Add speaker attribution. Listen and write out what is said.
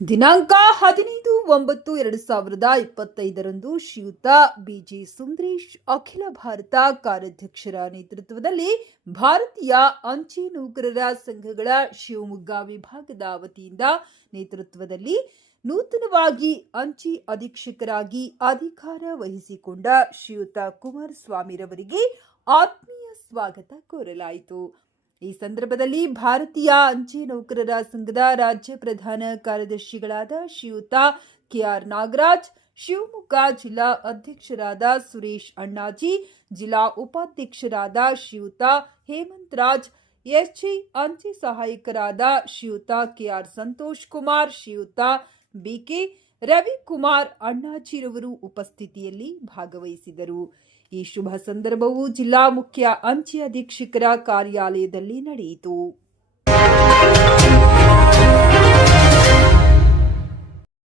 Speaker 1: ದಿನಾಂಕ ಹದಿನೈದು ಒಂಬತ್ತು ಎರಡು ಸಾವಿರದ ಇಪ್ಪತ್ತೈದರಂದು ಶ್ರೀಯುತ ಬಿಜಿ ಸುಂದರೇಶ್ ಅಖಿಲ ಭಾರತ ಕಾರ್ಯಾಧ್ಯಕ್ಷರ ನೇತೃತ್ವದಲ್ಲಿ ಭಾರತೀಯ ಅಂಚೆ ನೌಕರರ ಸಂಘಗಳ ಶಿವಮೊಗ್ಗ ವಿಭಾಗದ ವತಿಯಿಂದ ನೇತೃತ್ವದಲ್ಲಿ ನೂತನವಾಗಿ ಅಂಚೆ ಅಧೀಕ್ಷಕರಾಗಿ ಅಧಿಕಾರ ವಹಿಸಿಕೊಂಡ ಶ್ರೀಯುತ ಕುಮಾರಸ್ವಾಮಿರವರಿಗೆ ಆತ್ಮೀಯ ಸ್ವಾಗತ ಕೋರಲಾಯಿತು. ಈ ಸಂದರ್ಭದಲ್ಲಿ ಭಾರತೀಯ ಅಂಚೆ ನೌಕರರ ಸಂಘದ ರಾಜ್ಯ ಪ್ರಧಾನ ಕಾರ್ಯದರ್ಶಿಗಳಾದ ಶ್ರೀಯುತ ಕೆಆರ್ ನಾಗರಾಜ್, ಶಿವಮೊಗ್ಗ ಜಿಲ್ಲಾ ಅಧ್ಯಕ್ಷರಾದ ಸುರೇಶ್ ಅಣ್ಣಾಜಿ, ಜಿಲ್ಲಾ ಉಪಾಧ್ಯಕ್ಷರಾದ ಶ್ರೀಯುತ ಹೇಮಂತ್ ರಾಜ್ ಎಸ್ಜಿ ಅಂಚೆ ಸಹಾಯಕರಾದ ಶ್ರೀಯುತ ಕೆಆರ್ ಸಂತೋಷ್ ಕುಮಾರ್, ಶ್ರೀಯುತ ಬಿಕೆ ರವಿಕುಮಾರ್ ಅಣ್ಣಾಚಿರವರು ಉಪಸ್ಥಿತಿಯಲ್ಲಿ ಭಾಗವಹಿಸಿದರು. ಈ ಶುಭ ಸಂದರ್ಭವು ಜಿಲ್ಲಾ ಮುಖ್ಯ ಅಂಚೆ ಅಧೀಕ್ಷಕರ ಕಾರ್ಯಾಲಯದಲ್ಲಿ ನಡೆಯಿತು.